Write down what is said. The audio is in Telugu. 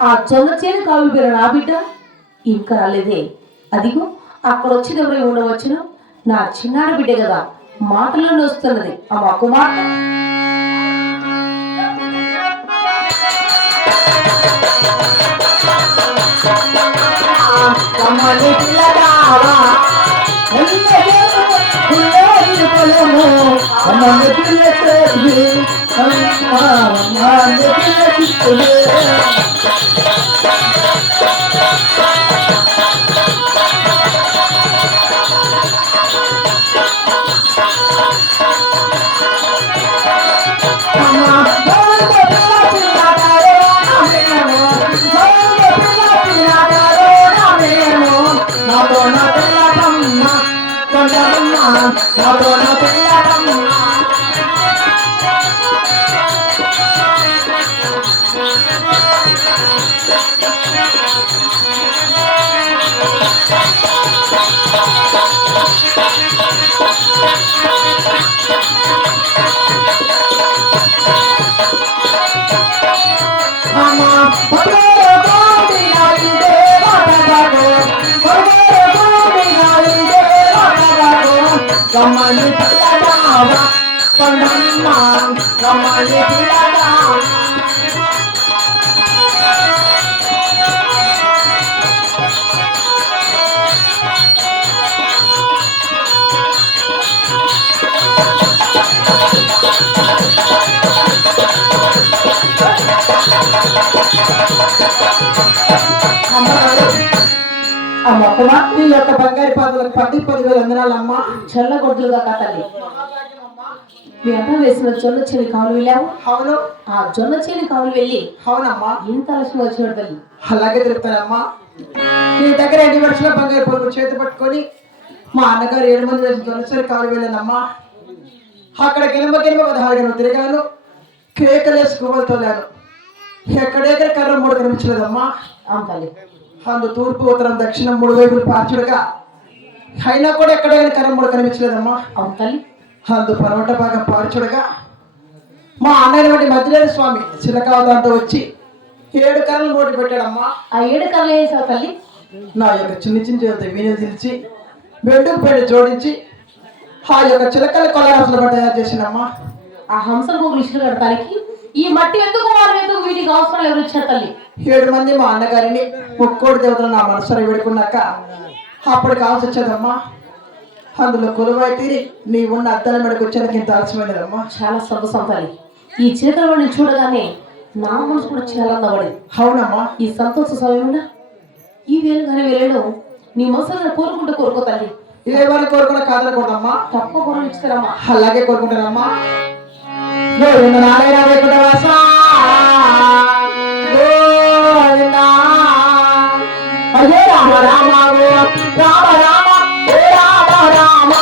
ఆ జొన్నచేను కావులు పేరు నా బిడ్డ ఇంకా రాలేదే. అదిగో అక్కడ వచ్చిన ఎవరు ఉండవచ్చును. నా చిన్నాడు బిడ్డ కదా, మాటలను వస్తున్నది ఆ మా కుమార్తె. అమ్మ కుమార్తె యొక్క బంగారు పాదలకు 10,000 వందనాలమ్మ. చల్లగొడ్లుగా కథలి మీ అమ్మ వేసిన జొన్న చేని కావులు వెళ్ళావు. అవును. ఆ జొన్న చేని కావులు వెళ్ళి అవునమ్మా ఇంత లక్ష్యం వచ్చినాడు తల్లి. అలాగే తెలుపుతానమ్మా. నీ దగ్గర 2 వర్షాల బంగారు పలుకు చేతి పట్టుకొని మా అన్నగారు 7 మంది వేసిన జొన్నచేని కావులు వెళ్ళానమ్మా. అక్కడ గిలమ 16 గంటలు తిరిగాను, కేకలేసి గువ్వలు తోలాను. ఎక్కడెక్కడ కర్ర 3 కనిపించలేదమ్మా. అవును తల్లి. అందు తూర్పు ఉత్తరం దక్షిణం 3 వైపులు పార్చుడుగా అయినా కూడా ఎక్కడైనా కర్ర 3 కనిపించలేదమ్మా. అవును తల్లి. అందు పరమట భాగం పార్చుడుగా మా అన్నయ్య మధ్యలేని స్వామి చిలకావతంతో వచ్చి 7 కర్రలు మోటి పెట్టాడమ్మా. ఆ 7 కర్రలు వేసావు తల్లి. నా యొక్క చిన్న చేత వీణలు తీల్చి బెడ్డుకు పెట్టి జోడించి ఆ యొక్క చిలకల కొలరాసులు తయారు చేసినమ్మా. ఆ హంసకు విషయం కడతానికి ఈ మట్టి ఎందుకు వారు ఎందుకు వీటికి అవసరం ఎవరు ఇచ్చారు తల్లి? 7 మంది మా అన్నగారిని ముక్కోటి దేవతలు నా మనసులో వేడుకున్నాక అప్పటికి కావాల్సి వచ్చేదమ్మా. అందులో కొలువై తీరి నీ ఉన్న అద్దల మెడకు వచ్చేందుకు ఇంత ఆలస్యమైనదమ్మా. చాలా సంతోషం తల్లి. ఈ చిలకలని చూడగానే నా మనసు కూడా చాలా అందపడింది. అవునమ్మా. ఈ సంతోష సమయమున ఈ వేలుగానే వేళలో నీ మనసులో కోరుకో తల్లి. ఏ వాళ్ళు కోరుకున్నా కాదనకూడదమ్మా. తప్పకుండా ఇస్తారమ్మా. అలాగే కోరుకుంటానమ్మా. అయ్యే రామ రామ రామ రామ రామ రామ